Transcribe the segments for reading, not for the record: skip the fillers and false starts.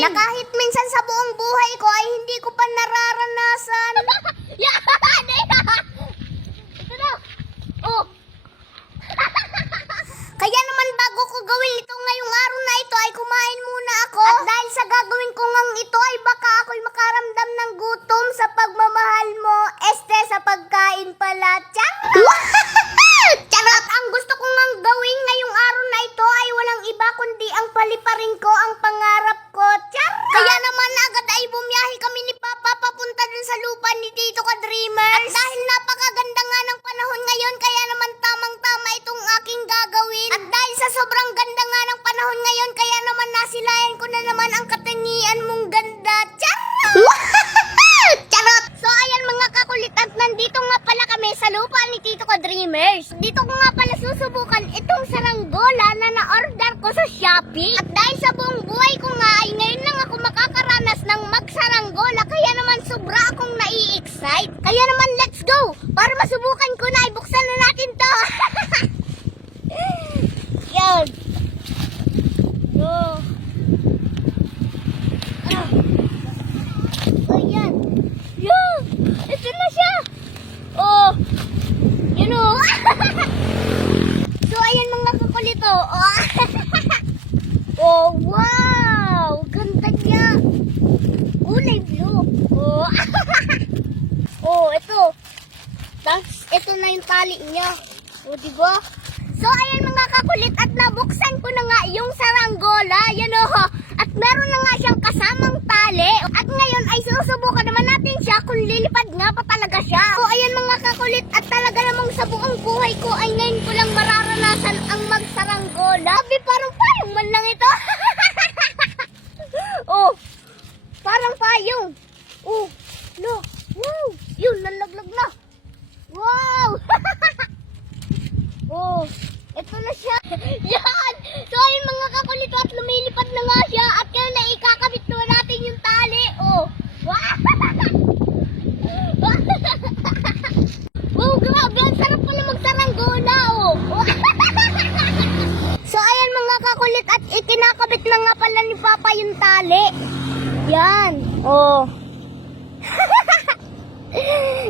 Na kahit minsan sa buong buhay ko ay hindi ko pa nararanasan. Yan! Ito na! Oh! Kaya naman bago ko gawin ito ngayong araw na ito ay kumain muna ako. At dahil sa gagawin ko ngang ito ay baka ako'y makaramdam ng gutom sa pagmamahal mo. Sa pagkain pala. Charot! Ang gusto ko ngang gawin ngayong araw na ito ay walang iba kundi ang paliparin ko ang pangarap ko. Charot! Kaya naman agad ay bumiyahe kami ni Papa papunta dun sa lupa ni Tito Ka Dreamers. At dahil napakaganda nga ng panahon ngayon, kaya naman tamang-tama itong aking gagawin. At dahil sa sobrang ganda nga ng panahon ngayon, kaya naman nasilayan ko na naman ang katangian mong ganda. Charot! Charot! So ayan mga kakulit, at nandito nga pala kami sa lupa ni Tito Ka Dreamers. Dito ko nga pala susubukan itong saranggola na na-order ko sa Shopee. At dahil sa buong buhay ko nga ay ngayon lang ako makakaranas ng magsaranggola, kaya naman sobra akong nai-excite. Kaya naman let's go! Para masubukan ko na, ibuksan na natin to. Yan. Oh. Ayan. Yan. Ito na siya. Oh. Yun o. So ayan mga kakulito. Oh. Oh, wow. Ganda niya. Kulay blue. Oh. Oh, ito. Tapos ito na yung tali niya. O, diba? So, ayan mga kakulit, at nabuksan ko na nga yung saranggola. Yan o. At meron na nga siyang kasamang tali. At ngayon ay susubukan naman natin siya kung lilipad nga pa talaga siya. So, ayan mga kakulit, at talaga namang sa buong buhay ko ay ngayon ko lang mararanasan ang magsaranggola. Sabi, parang payong man lang ito. Oh, parang payong. Oh, no. Wow. Yun, nalaglag na. Wow. Oh, ito na siya. Yan! So, ayun mga kakulito, at lumilipad na nga siya. At ngayon na ikakabit naman natin yung tali. Oh. Wow! Wow, grabe. Ang sarap pala magsaranggola. Oh. So, ayan mga kakulit, at ikinakabit na nga pala ni Papa yung tali. Yan. Oh.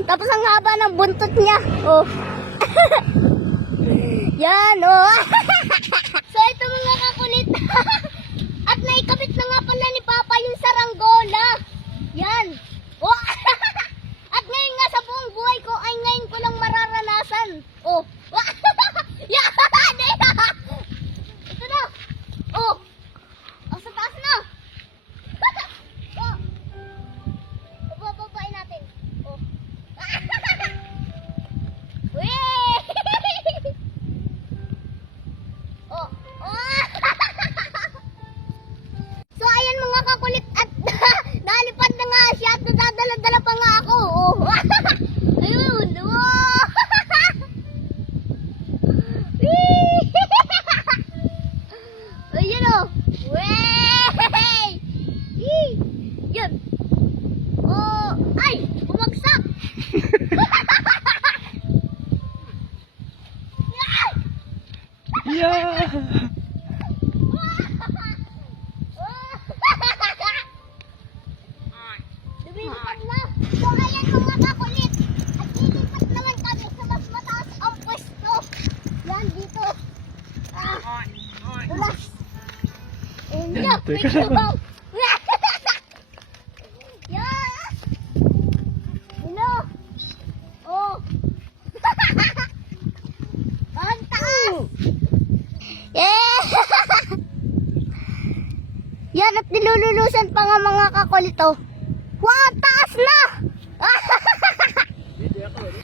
Tapos ang haba ng buntot niya. Oh. Yan, oh. So, ito mga kakulit. At naikabit na nga pala ni Papa yung saranggola. Yan. Oh. At ngayon nga sa buong buhay ko ay ngayon ko lang mararanasan. Oh. Yan. Ito na. Oh. Oh, sa taas na. Oh. Bababain natin. Oh. Wee! Oh, oh. So ayan mga kakulit, at nalipad na nga siya at nadadala-dala pa nga ako. Oh. Ayun. Oh. Ayun oh. Wey! Yan. Oh, ay, bumagsak. Yeah! Lumilipad na. So ayan mga kakulit, at lilipat naman kami sa mas mataas ang pwesto. Yan dito. Ulas. Yan. Teka lang. Yan. Ano? Oh. Ang taas. Yeah. Yan, at nilululusan pa nga mga kakulito. Wow, taas na!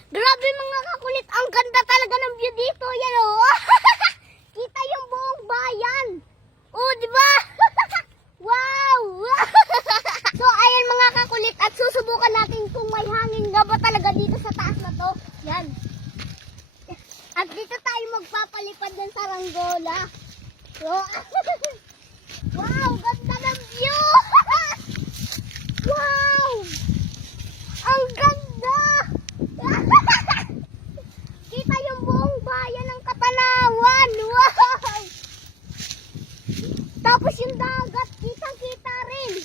Grabe mga kakulit, ang ganda talaga ng view dito. Yan oh. Kita yung buong bayan. Oh, di ba? Wow! So ayan mga kakulit, at susubukan natin kung may hangin nga ba talaga dito sa taas na to. Yan. At dito tayo magpapalipad ng saranggola. So, wow, ganda ng view! Wow! Ang ganda! Kita yung buong bayan ng Katanawan. Wow! Tapos yung dagat, kitang-kita rin.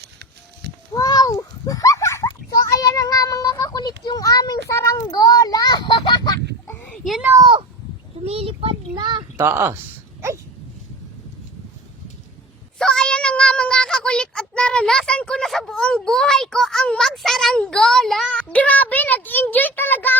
lumilipad na. Taas. Ay! So ayan na nga mga kakulit at naranasan ko na sa buong buhay ko ang magsaranggola. Grabe, nag-enjoy talaga